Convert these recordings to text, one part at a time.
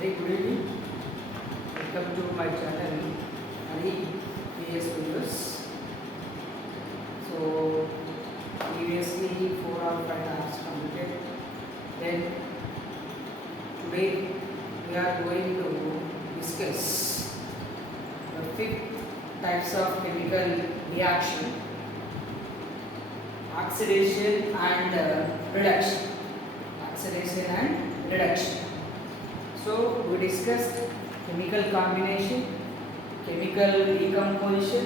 Very good evening. Welcome to my channel, Hari PS Videos. So, previously 4 or 5 hours completed. Then, today we are going to discuss the 5th types of chemical reaction, oxidation and reduction. Oxidation and reduction. So we discussed chemical combination, chemical decomposition.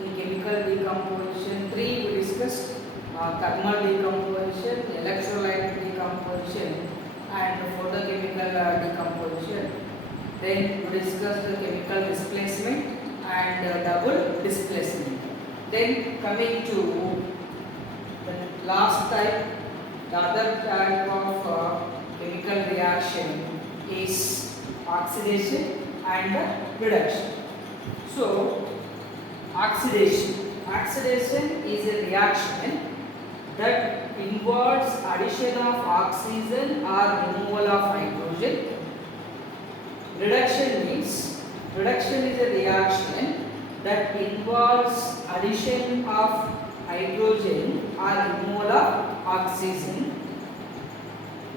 In chemical decomposition 3 we discussed thermal decomposition, electrolyte decomposition and photochemical decomposition. Then we discussed the chemical displacement and double displacement. Then coming to the last type, the other type of chemical reaction is oxidation and reduction. So, oxidation is a reaction that involves addition of oxygen or removal of hydrogen. Reduction is a reaction that involves addition of hydrogen or removal of oxygen.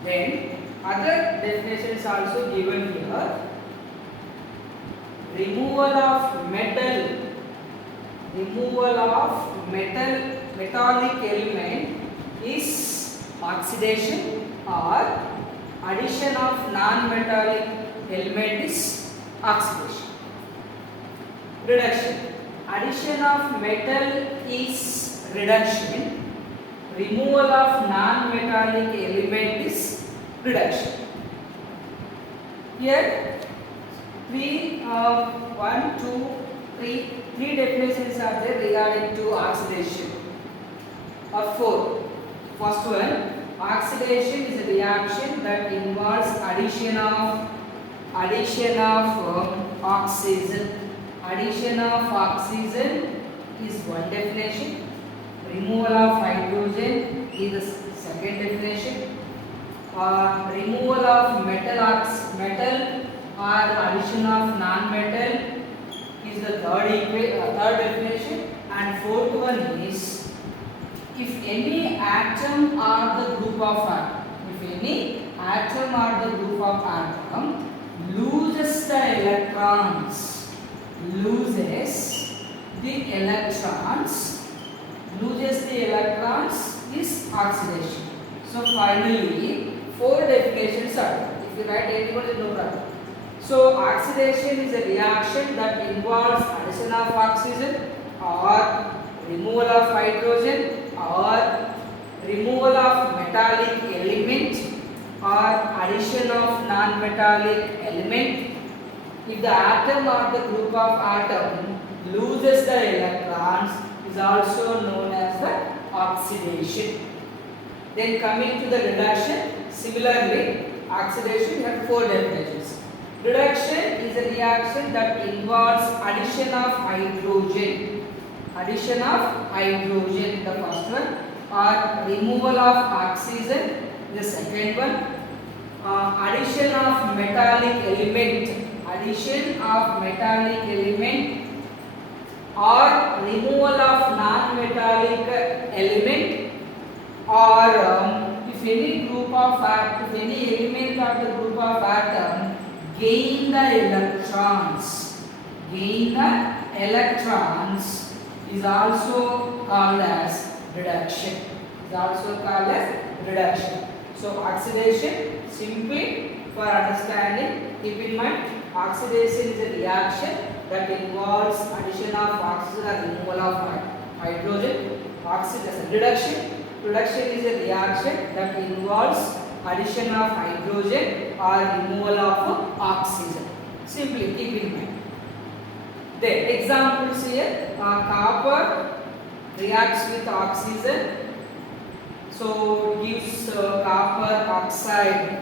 Then other definitions also given here. Removal of metallic element is oxidation, or addition of non-metallic element is oxidation. Reduction. Addition of metal is reduction. Removal of non-metallic element is reduction. Here three definitions are there regarding to oxidation, or 4. First one, oxidation is a reaction that involves addition of oxygen. Addition of oxygen is one definition. Removal of hydrogen is the second definition. Removal of metal or addition of non-metal is the third definition, and fourth one is if any atom or the group of atom loses the electrons is oxidation. So finally 4 definitions are there. If you write anybody, no problem. So oxidation is a reaction that involves addition of oxygen or removal of hydrogen or removal of metallic element or addition of non-metallic element. If the atom or the group of atom loses the electrons, is also known as the oxidation. Then coming to the reduction, similarly oxidation we have 4 definitions. Reduction is a reaction that involves addition of hydrogen, the first one, or removal of oxygen, the second one, addition of metallic element, or removal of non-metallic element, or if any element of the group of atom gain the electrons is also called as reduction. So oxidation, simply for understanding, keep in mind, oxidation is a reaction that involves addition of oxygen or removal of hydrogen. Reduction is a reaction that involves addition of hydrogen or removal of oxygen. Simply keep in mind. Then examples here, copper reacts with oxygen, so gives copper oxide.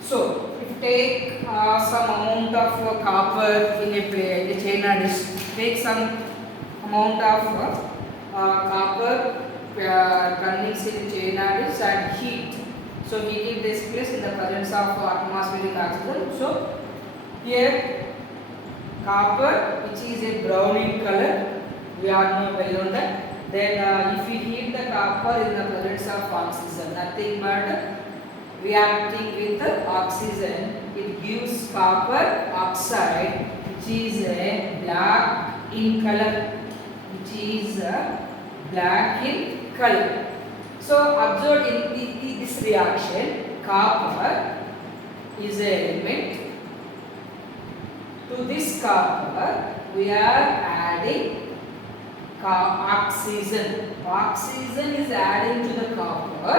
So if you take some amount of copper in a chain, and take some amount of copper running in chain and heat. So heat takes place in the presence of atmospheric oxygen. So here copper, which is a brown in color, we all know well on that. Then if we heat the copper in the presence of oxygen, nothing but reacting with the oxygen, it gives copper oxide, which is a black in color, So observed in this reaction, copper is an element. To this copper, we are adding oxygen. Oxygen is adding to the copper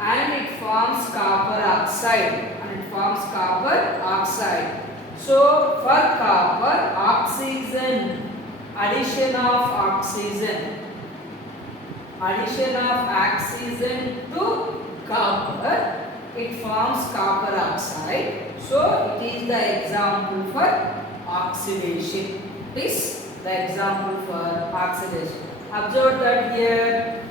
and it forms copper oxide. So for copper, addition of oxygen to copper, it forms copper oxide. So it is the example for oxidation. This the example for oxidation. Observe that here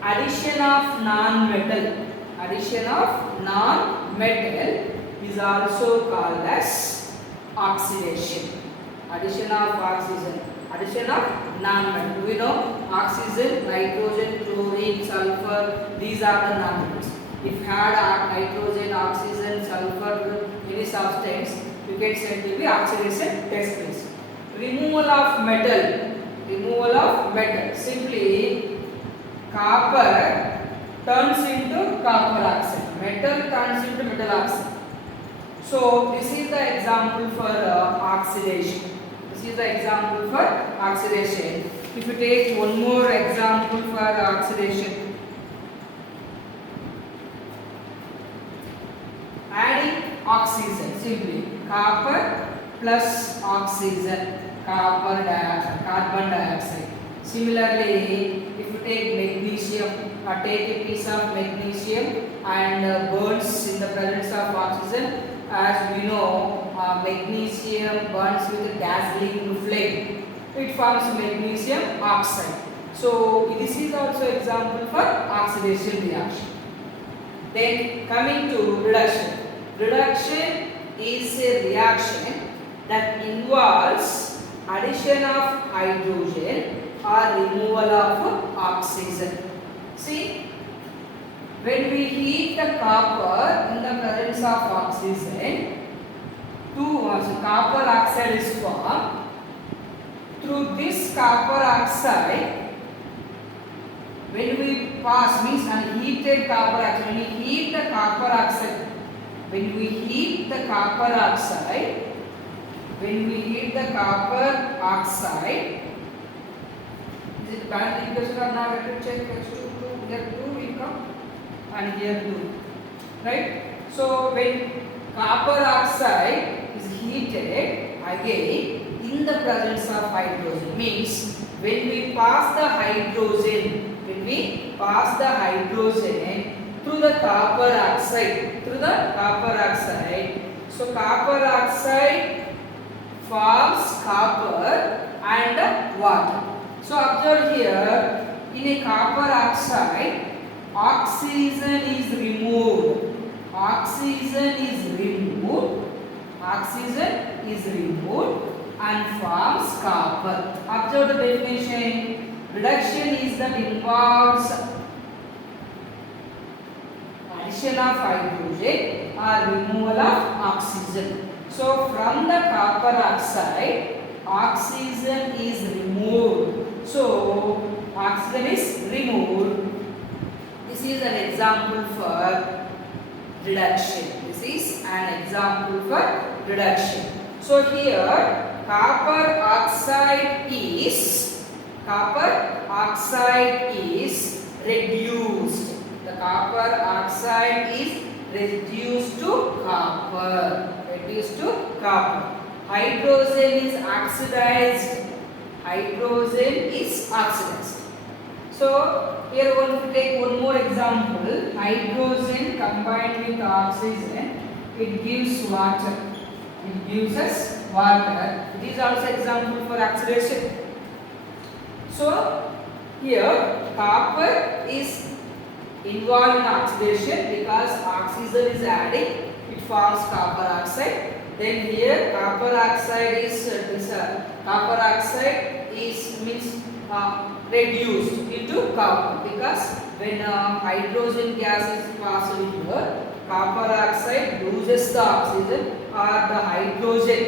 addition of non-metal is also called as oxidation. Addition of non-metal. We know oxygen, nitrogen, chlorine, sulfur, these are the non-metals. If you add nitrogen, oxygen, sulfur, any substance, you get said to be oxidation takes place. Removal of metal. Simply copper turns into copper oxide. Metal turns into metal oxide. So this is the example for oxidation. If you take one more example for oxidation, adding oxygen, simply copper plus oxygen, carbon dioxide. Similarly, if you take magnesium, take a piece of magnesium and burns in the presence of oxygen. As we know, magnesium burns with a dazzling flame. It forms magnesium oxide. So this is also example for oxidation reaction. Then coming to reduction. Reduction is a reaction that involves addition of hydrogen or removal of oxygen. See, when we heat the copper in the presence of oxygen, copper oxide is formed. Through this copper oxide, when we pass means unheated copper oxide, when we heat the copper oxide, is it balanced equation or not? Let me check. Here 2 will come and here 2, right? So when copper oxide is heated again in the presence of hydrogen, means when we pass the hydrogen through the copper oxide, so copper oxide forms copper and water. So observe here, in a copper oxide, oxygen is removed and forms copper. Observe the definition. Reduction is that involves addition of hydrogen or removal of oxygen. So from the copper oxide, oxygen is removed. So oxygen is removed. This is an example for reduction. So here copper oxide is reduced. The copper oxide is reduced to copper. Hydrogen is oxidized. So here we take one more example. Hydrogen combined with oxygen, it gives water. It is also example for oxidation. So Here copper is involved in oxidation because oxygen is adding, it forms copper oxide. Then here copper oxide is means reduced into copper because when hydrogen gas is passed here, copper oxide loses the oxygen or the hydrogen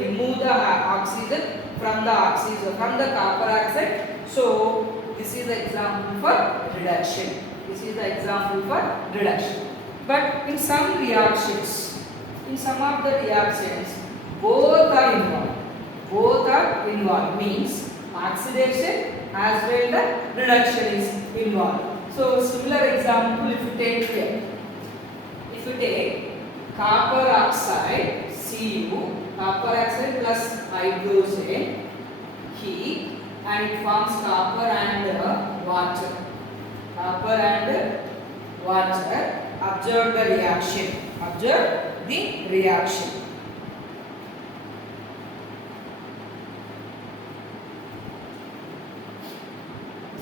remove the oxygen from the copper oxide. So this is the example for reduction. But in some of the reactions, both are involved. Means oxidation as well as reduction is involved. So similar example, if you take copper oxide Cu, copper oxide plus hydrogen, heat, and it forms copper and water. Observe the reaction.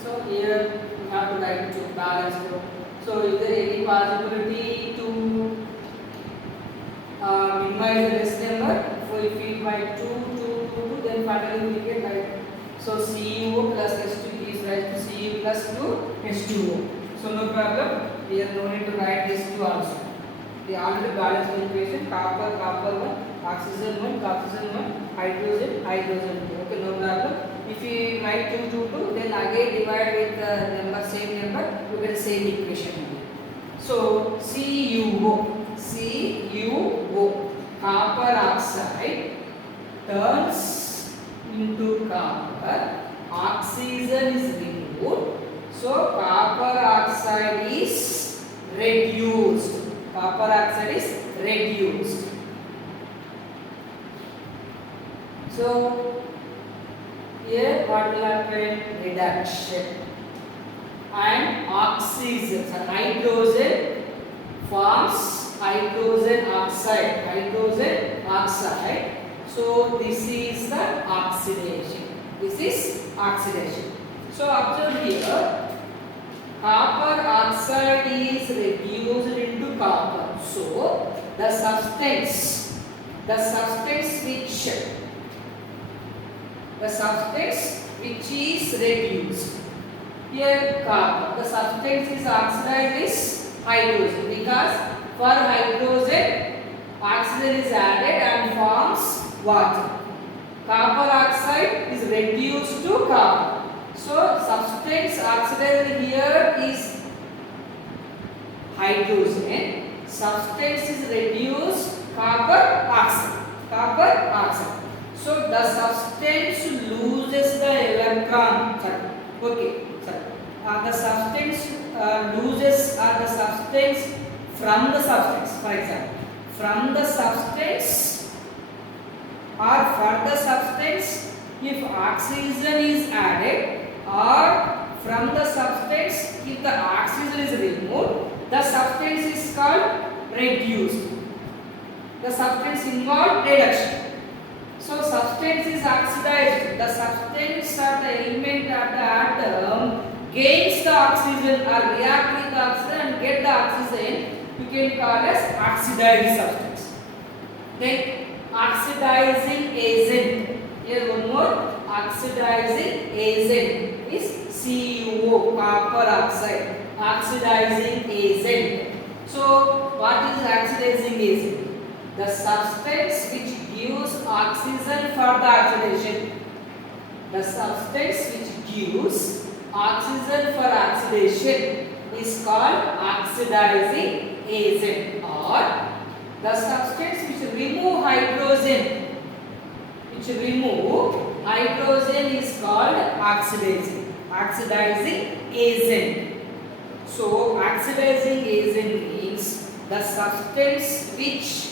So here we have to write to balance flow. So is there any possibility to minimize the rest number? So if we by 2, then finally we get like, so Cu plus H2 gives rise to Cu plus 2 H2O. So no problem. Here no need to write these two also. They already balance the equation. Copper 1, oxygen 1, hydrogen 2. Okay, no problem. If we write 2, then again divide with the same number, you get same equation. So CuO, copper oxide turns into copper, oxygen is removed, so copper oxide is reduced. So here what will happen? Reduction, and oxygen, so hydrogen forms hydrogen oxide. So this is the oxidation. So observe here, copper oxide is reduced into copper. So the substance which is reduced, here copper, the substance is oxidized is hydrogen, because for hydrogen oxygen is added and forms water. Copper oxide is reduced to copper. So substance oxidized here is hydrogen. Substance is reduced copper oxide. So the substance loses the electron. The substance loses the substance from the substance. For example, from the substance or for the substance, if oxygen is added, or from the substance if the oxygen is removed, the substance is called reduced. The substance involved reduction. So substance is oxidized. The substance or the element or the atom gains the oxygen or react with the oxygen and get the oxygen, you can call as oxidized substance. Then oxidizing agent. Here one more, oxidizing agent is CuO, copper oxide, oxidizing agent. So what is oxidizing agent? The substance which gives oxygen for the oxidation. The substance which gives oxygen for oxidation is called oxidizing agent, or the substance which remove hydrogen is called oxidizing agent. So oxidizing agent means the substance which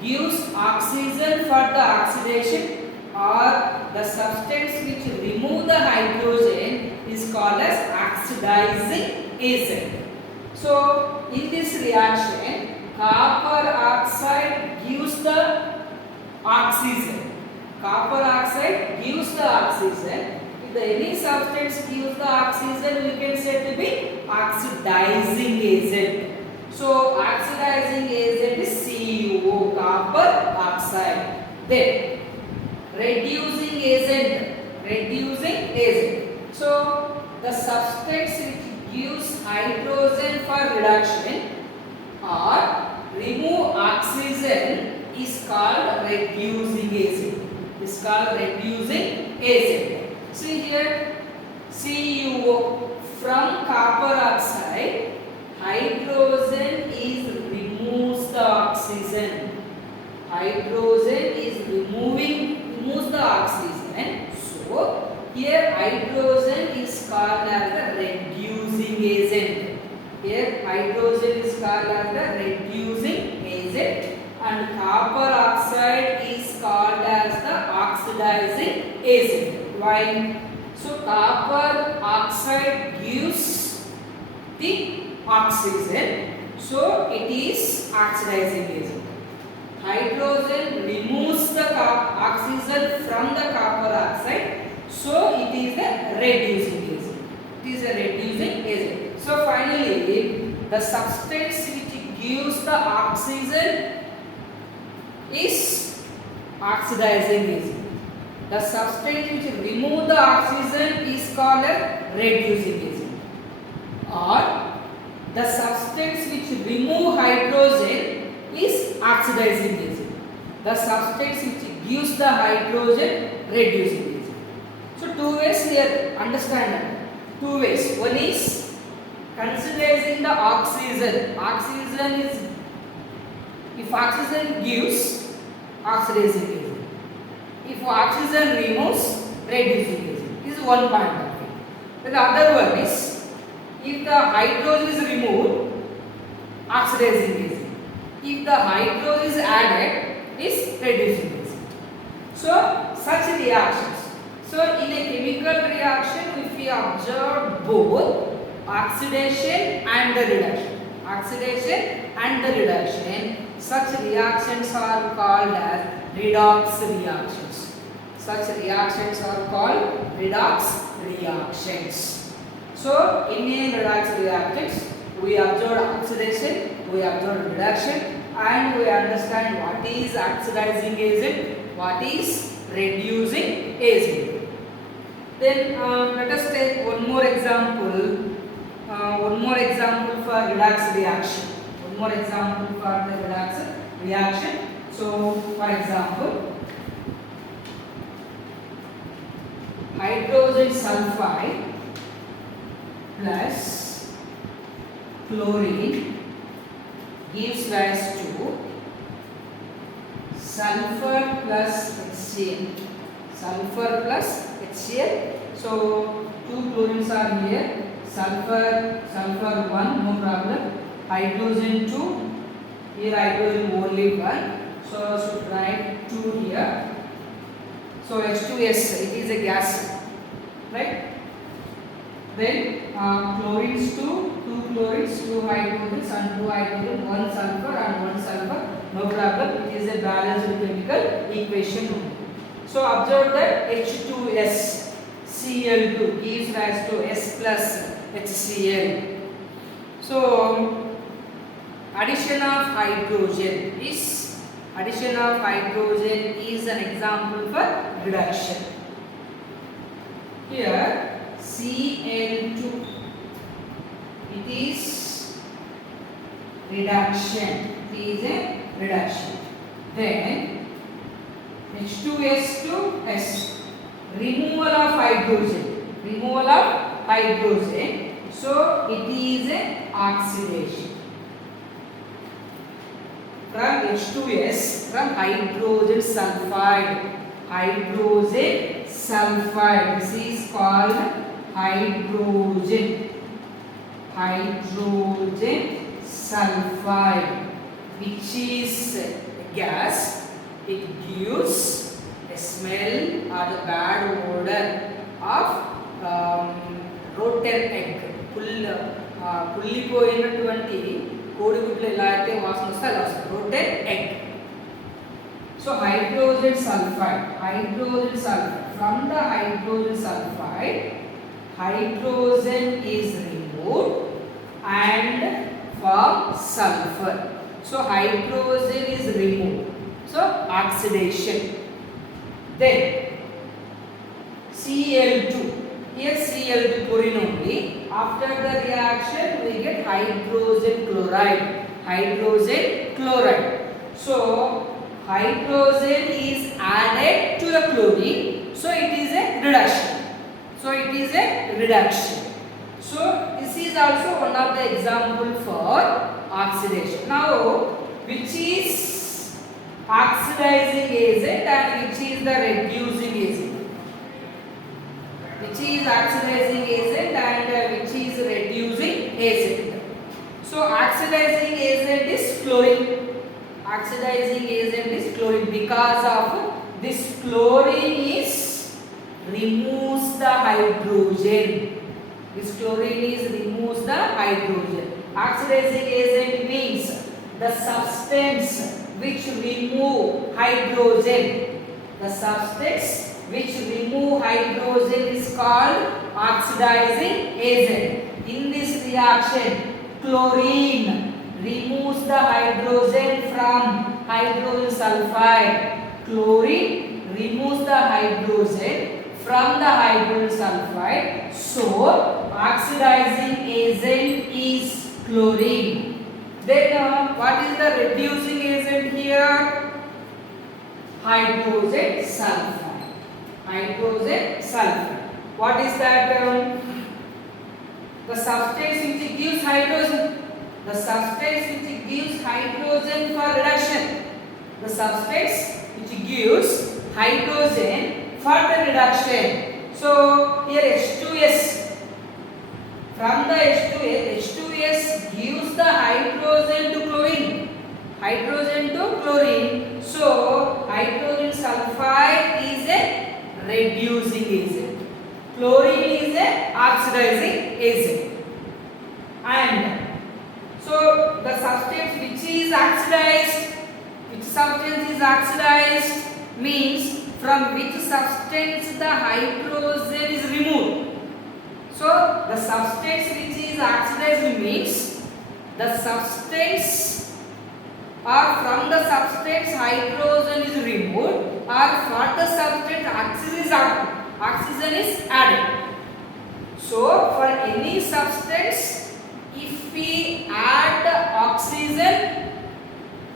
gives oxygen for the oxidation, or the substance which remove the hydrogen is called as oxidizing agent. So in this reaction, copper oxide gives the oxygen. The the any substance gives the oxygen, we can say to be oxidizing agent. So oxidizing agent is CuO, copper oxide. Then reducing agent. So the substance which gives hydrogen for reduction or remove oxygen is called reducing agent. Is called reducing agent. See here, CuO from copper oxide, hydrogen is removes the oxygen. Hydrogen is removes the oxygen. So here hydrogen is called as the reducing agent. Here hydrogen is called as the reducing agent, and copper oxide is called as the oxidizing agent. Why? So copper oxide gives the oxygen, so it is oxidizing agent. Hydrogen removes the oxygen from the copper oxide, so it is a reducing agent. It is a reducing agent. So finally, the substance which gives the oxygen is oxidizing agent. The substance which remove the oxygen is called a reducing agent. Or the substance which remove hydrogen is oxidizing agent. The substance which gives the hydrogen reducing agent. So two ways here, understand that. Two ways. One is considering the oxygen. Oxygen is, if oxygen gives, oxidizing agent. If oxygen removes, reducing agent. This is one point of view. The other one is, if the hydrogen is removed, oxidizing agent. If the hydrogen is added, is reducing agent. So such reactions. So in a chemical reaction, if we observe both oxidation and the reduction, such reactions are called as redox reactions. Such reactions are called redox reactions. So in a redox reactions, we observe oxidation, we observe reduction, and we understand what is oxidizing agent, what is reducing agent. Then let us take one more example. For redox reaction. One more example for the redox reaction. So, for example, hydrogen sulfide plus chlorine gives rise to sulfur plus HCl. Sulfur plus HCl. So two chlorines are here. Sulfur 1, no problem. Hydrogen 2. Here hydrogen only 1. So I should write 2 here. So H2S, it is a gas, right? Then chlorines 2 chlorines, 2 hydrogens and 2 hydrogen, 1 sulfur and 1 sulfur. No problem. It is a balanced chemical equation. So observe that H2S Cl2 gives rise to S plus HCl. So addition of hydrogen is an example for reduction. Here Cl2, it is reduction. It is a reduction. Then H2S to S, removal of hydrogen. So it is a oxidation. From H2S, from hydrogen sulfide. This is called hydrogen sulfide, which is a gas. It gives a smell or the bad odor of rotten egg. కుళ్ళిపోయినటువంటి కోడిగుడ్లు ఎలా అయితే వాసన వస్తే అలా వస్తుంది, rotten egg. So So hydrogen sulfide. From the hydrogen sulfide, hydrogen is removed and form sulfur. So hydrogen is removed. So oxidation. Then Cl2. Here Cl2 chlorine only. After the reaction we get hydrogen chloride. So hydrogen is added to the chlorine. So it is a reduction. So this is also one of the example for oxidation. Now which is oxidizing agent and which is the reducing agent? Which is oxidizing agent and which is reducing agent? So oxidizing agent is chlorine. Because of this chlorine removes the hydrogen. Oxidizing agent means the substance which remove hydrogen. Is called oxidizing agent. In this reaction, chlorine removes the hydrogen from hydrogen sulfide. So oxidizing agent is chlorine. Then what is the reducing agent here? Hydrogen sulfide. What is that? The substance which gives hydrogen. For reduction. So here H2S. From the H2S gives the hydrogen to chlorine. So hydrogen sulfide is a reducing agent. Chlorine is a oxidizing agent. And so the substance which is oxidized means from which substance the hydrogen is removed. So the substance which is oxidized means the substance or from the substance hydrogen is removed or for the substance oxygen is added. So for any substance, if we add oxygen,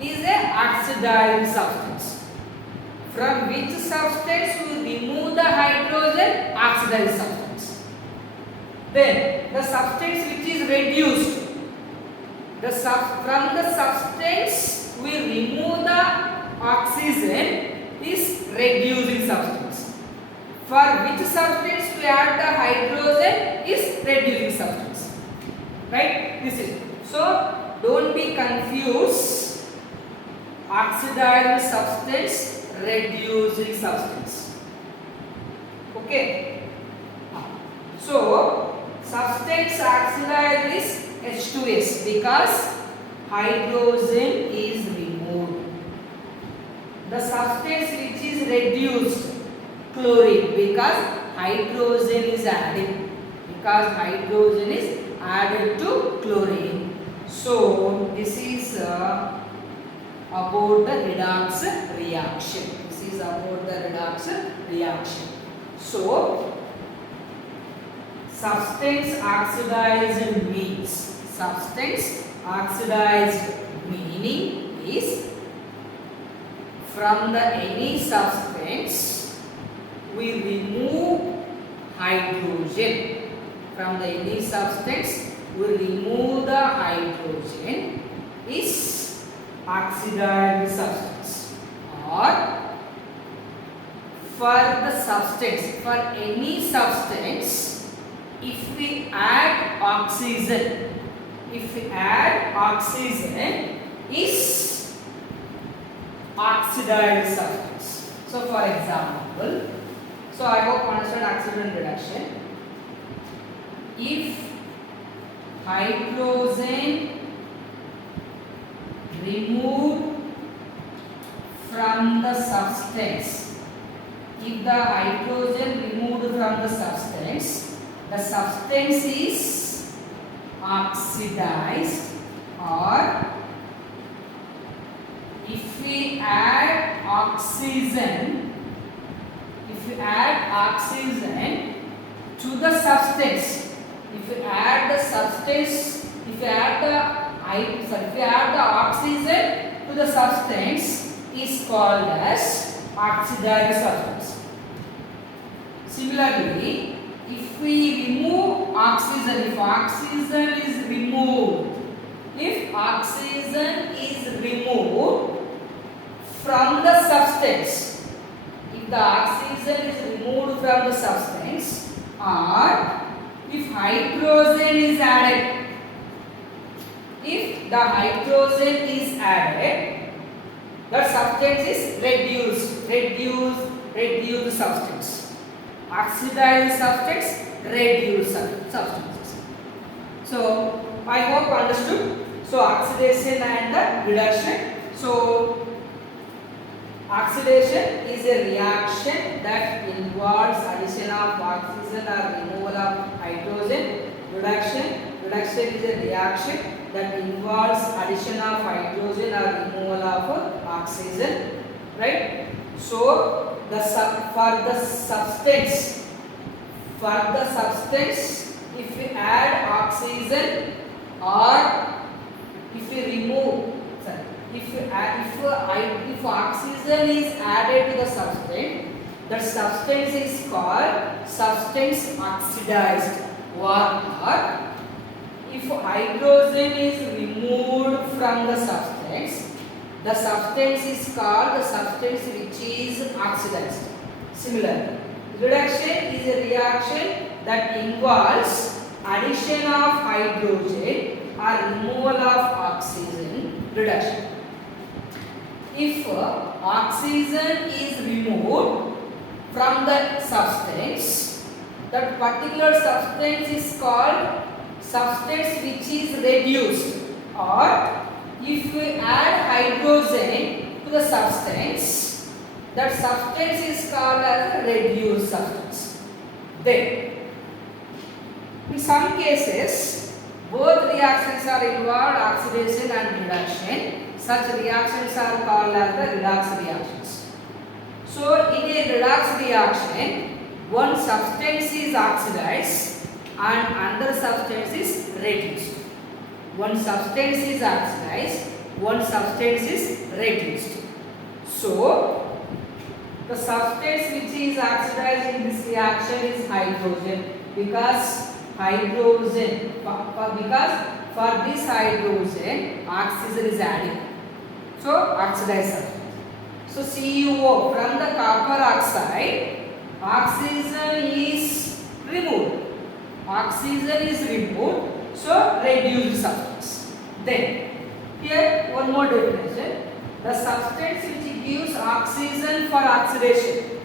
is a oxidizing substance. From which substance we remove the hydrogen? Oxidized substance. Then the substance which is reduced. From the substance we remove the oxygen is reducing substance. For which substance we add the hydrogen is reducing substance. Right? This is. So don't be confused. Oxidizing substance, reducing substance. Okay. So substance oxidized is H2S because hydrogen is removed. The substance which is reduced, chlorine, because hydrogen is added. To chlorine. So this is about the redox reaction. So substance oxidized meaning is from the any substance we remove hydrogen. Is oxidized substance. Or for any substance, if we add oxygen, is oxidized substance. So for example, I hope you understand oxidation reduction. If hydrogen removed from the substance. If the hydrogen removed from the substance is oxidized, or if we add oxygen to the substance, if we add the oxygen to the substance is called as oxidized substance. Similarly, if we remove oxygen, if oxygen is removed from the substance, if the oxygen is removed from the substance, or if hydrogen is added, if the hydrogen is added, the substance is reduced substance. Oxidized substance, reduced substances. So I hope understood. So oxidation and the reduction. So oxidation is a reaction that involves addition of oxygen or removal of hydrogen. Reduction is a reaction that involves addition of hydrogen or removal of oxygen, right? So for the substance, if we add oxygen, or if we remove, if oxygen is added to the substance, that substance is called substance oxidized. Or if hydrogen is removed from the substance is called the substance which is oxidized. Similarly, reduction is a reaction that involves addition of hydrogen or removal of oxygen. Reduction. If oxygen is removed from the substance, that particular substance is called substance which is reduced. Or if we add hydrogen to the substance, that substance is called as a reduced substance. Then, in some cases, both reactions are involved, oxidation and reduction. Such reactions are called as the redox reactions. So, in a redox reaction, one substance is oxidized and another substance is reduced. One substance is oxidized, one substance is reduced. So, the substance which is oxidized in this reaction is hydrogen, because for this hydrogen oxygen is added. So, oxidized substance. So, CuO from the copper oxide, oxygen is removed. So reduced substance. Then, here one more definition. The substance which gives oxygen for oxidation.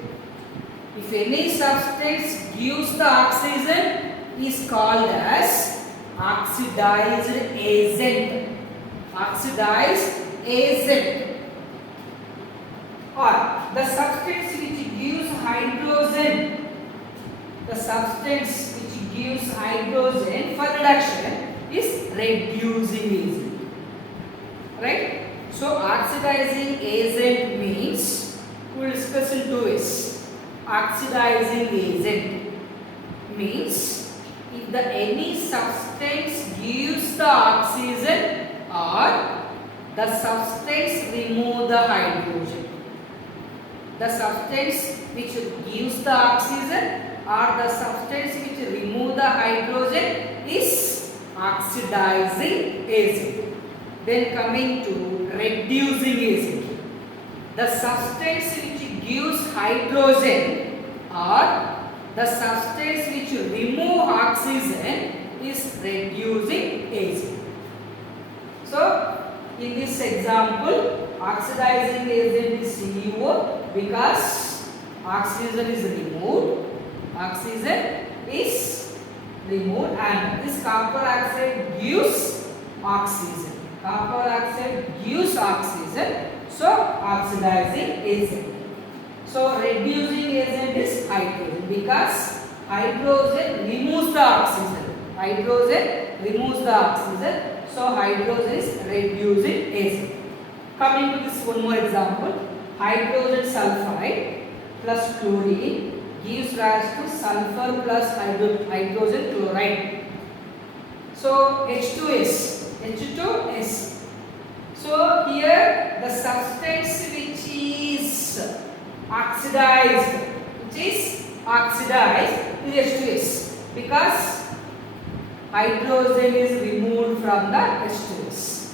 If any substance gives the oxygen is called as oxidized agent. Or the substance which gives hydrogen. The substance which gives hydrogen for reduction is reducing agent. Right? So oxidizing agent means, we will discuss in two ways. Oxidizing agent means if any substance gives the oxygen or the substance remove the hydrogen. The substance which gives the oxygen or the substance which remove the hydrogen is oxidizing agent. Then coming to reducing agent. The substance which gives hydrogen or the substance which remove oxygen is reducing agent. So, in this example, oxidizing agent is CuO because oxygen is removed. And this copper oxide gives oxygen. So oxidizing agent. So reducing agent is hydrogen because hydrogen removes the oxygen. Hydrogen removes the oxygen. So hydrogen is reducing agent. Coming to this one more example. Hydrogen sulfide plus chlorine gives rise to sulfur plus hydrogen chloride. So H2S. H2S. So here the substance which is oxidized, is H2S because hydrogen is removed from the H2S.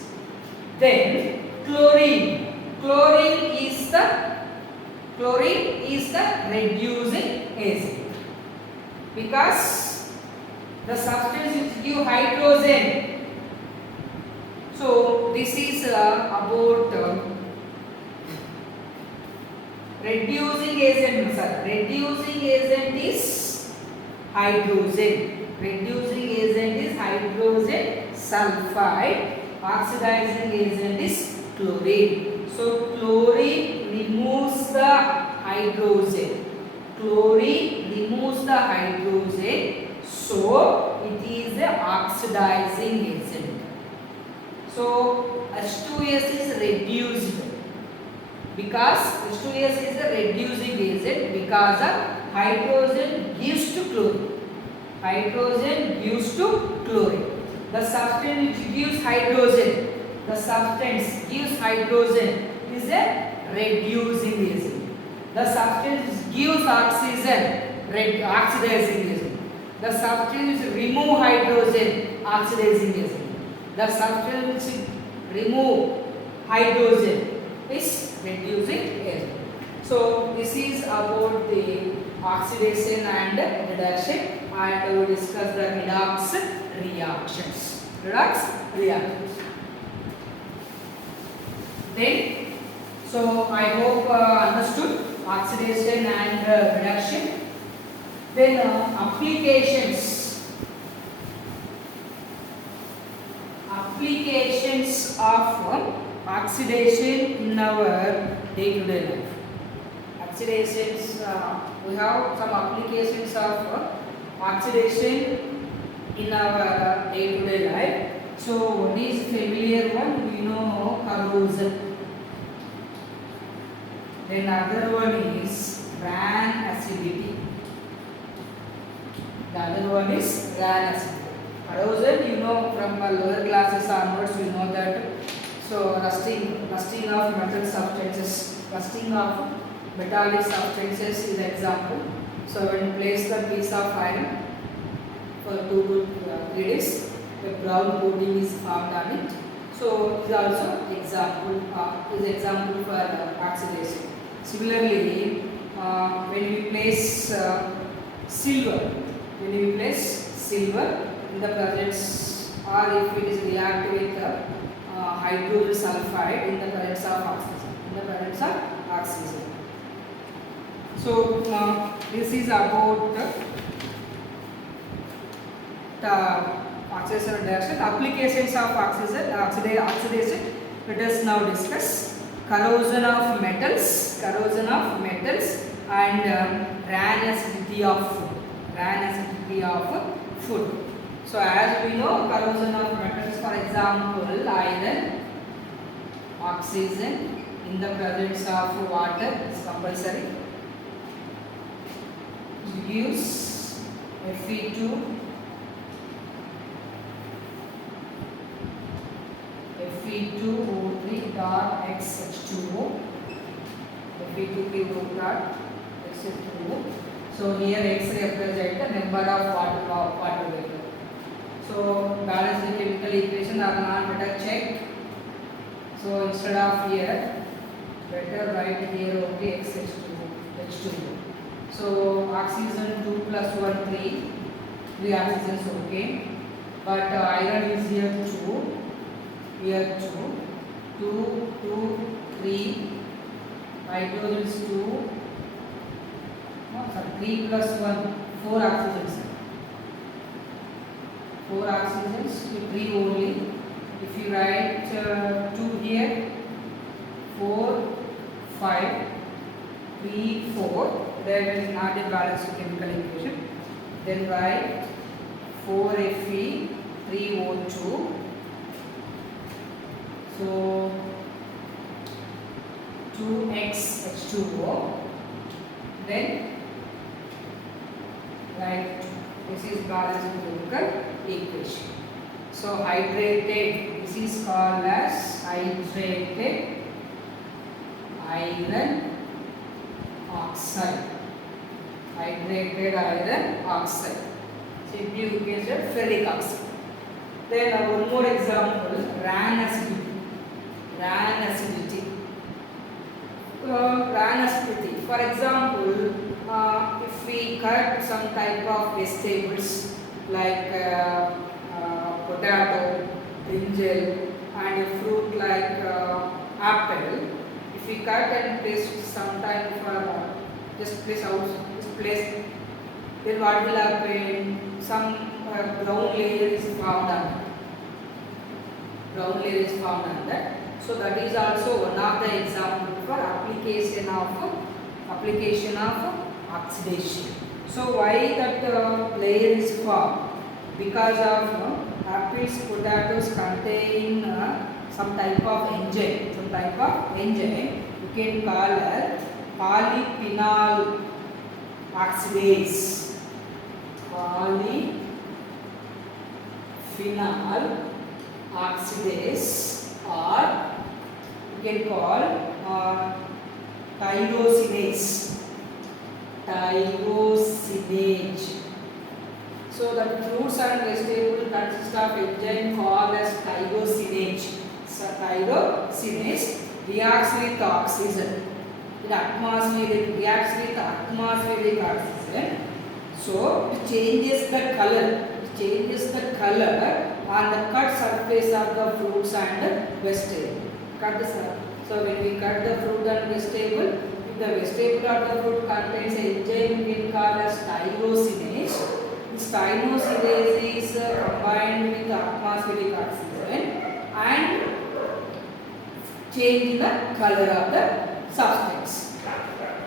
Then chlorine. Chlorine is the reducing agent because the substance which give hydrogen. So this is about reducing agent. Reducing agent is hydrogen. Reducing agent is hydrogen sulfide. Oxidizing agent is chlorine. So chlorine removes the hydrogen. Chlorine removes the hydrogen. So it is a oxidizing agent. So H2S is reduced because H2S is a reducing agent because of hydrogen gives to chlorine. Hydrogen gives to chlorine. The substance which gives hydrogen, is a reducing agent. The substance which gives oxygen, oxidizing agent. The substance which remove hydrogen, oxidizing agent. The substance which remove hydrogen is reducing agent. So this is about the oxidation and reduction, and we will discuss the redox reactions. Redox reactions. Then, so I hope understood oxidation and reduction. Then applications of oxidation in our day-to-day life. Oxidations, we have some applications of oxidation in our day-to-day life. So one is familiar one, we know corrosion. Then other one is ran acidity. The other one is ran acidity. Corrosion, you know from lower classes onwards, you know that. So rusting of metal substances, rusting of metallic substances is example. So when you place the piece of iron for 2 to 3 days, the brown coating is formed on it. So is also example for oxidation. Similarly, when we place silver in the presence, or if it is react with hydrogen sulfide in the presence of oxygen. So this is about the oxidation reduction. Applications of oxidation. Let us now discuss corrosion of metals, and ran acidity of food. So as we know, corrosion of metals, for example, iron, oxygen in the presence of water is compulsory. It gives Fe2O3 dot XH2O. Fe2O3 dot XH2O. So here X represents the number of water vapor. So balance the chemical equation or not, better check. So instead of here, better write here only H2O. So oxygen 2 plus 1 3 oxygens okay, but iron is here 2, here 2, 3, hydrogen is 2, 3 plus 1 4 oxygens. 4 oxygens to 3 only. If you write 2 here, 4, 5, 3, 4. There is not a balanced chemical equation. Then write 4Fe, 3O2. So 2x H2O. Then write this is balanced chemical equation. So hydrated, this is called as hydrated iron oxide. Hydrated iron oxide. Simply you can say ferric oxide. Then one more example, ran acidity. Ran acidity. Ran acidity. For example, if we cut some type of vegetables like potato, brinjal, and a fruit like apple, if we cut and place some type of just place out, just place, then what will happen? Some brown layer is formed on that. Brown layer is formed on that. So that is also one of the example for application of oxidation. So why that layer is formed? Because of apples, potatoes contain some type of enzyme. You can call as polyphenol oxidase. Polyphenol oxidase, or you can call tyrosinase. So the fruits and vegetables consist of enzyme called as tyrosinase. So tyrosinase reacts with oxygen. It reacts with atmospheric oxygen. So it changes the color. On the cut surface of the fruits and vegetable. So when we cut the fruit and vegetable, if the vegetable or the fruit contains enzyme, we can call as tyrosinase. This tyrosinase is combined with the atmospheric oxygen and change the color of the substance.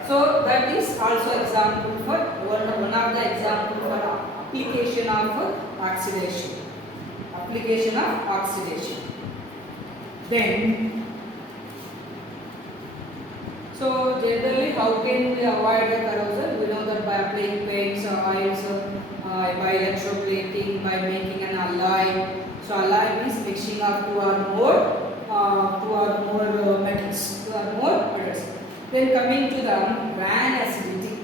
So that is also example for one of the example for application of oxidation. Then, so generally, how can we avoid the corrosion? We know that by applying paints, oils, by electroplating, by making an alloy. So alloy means mixing of two or more metals. Then coming to the ran acidity.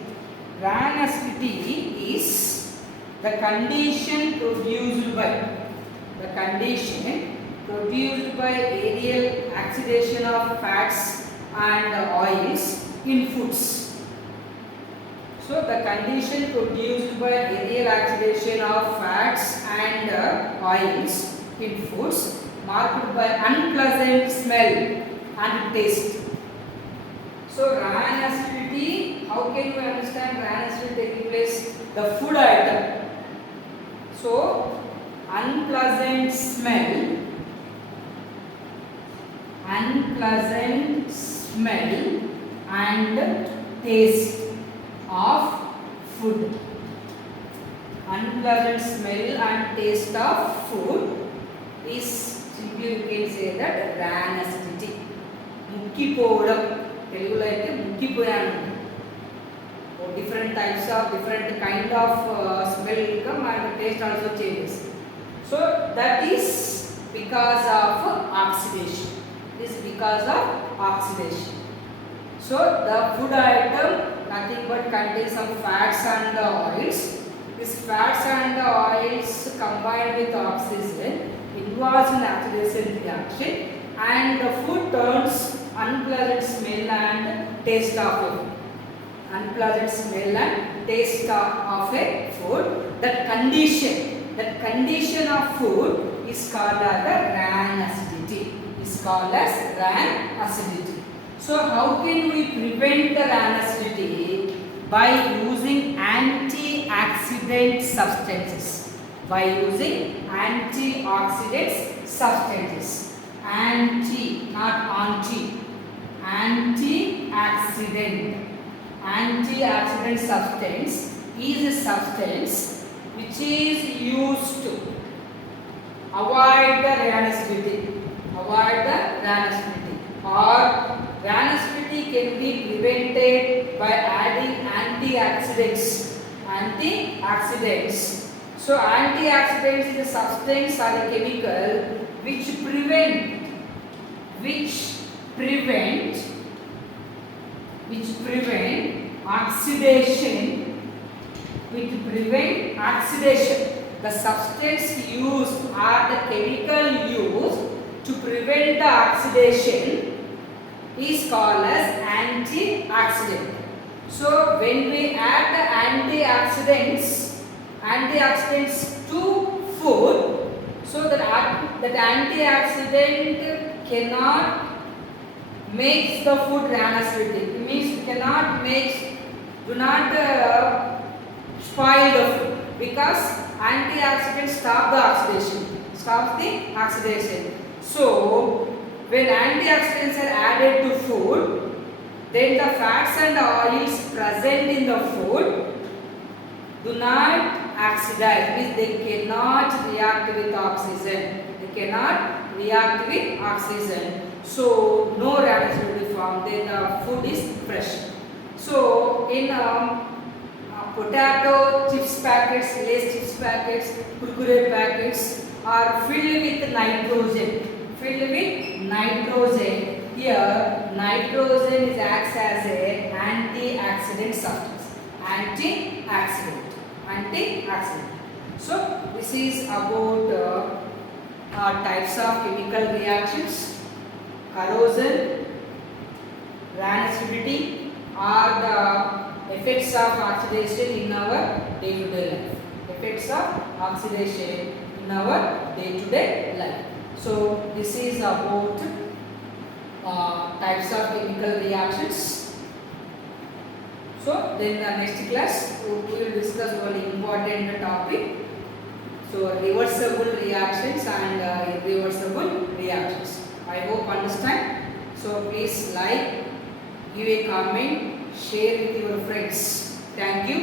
Ran acidity is the condition produced by aerial oxidation of fats and oils in foods. So the condition produced by aerial oxidation of fats and oils in foods marked by unpleasant smell and taste. So ran acidity, how can we understand ran acidity taking place? The food item. So unpleasant smell and taste of food. Unpleasant smell and taste of food is simply you can say that ran acidity. Mukkipoodam, Telugulo aithe mukkipoyanu. Different types of different kind of smell will come and taste also changes. So that is because of oxidation. So the food item nothing but contains some fats and oils. These fats and oils combined with oxygen involves in oxidation reaction, and the food turns unpleasant smell and taste of it. A food. That condition of food is called as the ran acidity. So how can we prevent the ran acidity? By using antioxidant substances. Anti, not anti. Antioxidant. Antioxidant substance is a substance which is used to avoid the rancidity. Avoid the rancidity. Or rancidity can be prevented by adding antioxidants. Antioxidants. So antioxidants is a substance or a chemical which prevent oxidation. The substance used or the chemical used to prevent the oxidation is called as antioxidant. So when we add the antioxidants to food, so that antioxidant cannot make the food rancidity. It means do not spoil the food, because antioxidants stop the oxidation. So when antioxidants are added to food, then the fats and oils present in the food do not oxidize, means they cannot react with oxygen. So no rancidity formed, then the food is fresh. So in potato chips packets, Lay's chips packets, Kurkure packets are filled with nitrogen. Here nitrogen acts as a antioxidant substance. Antioxidant. So this is about types of chemical reactions. Corrosion, rancidity are the effects of oxidation in our day-to-day life. So this is about types of chemical reactions. So then the next class we will discuss one important topic. So reversible reactions and irreversible reactions. I hope understand. So please like, give a comment, share with your friends. Thank you.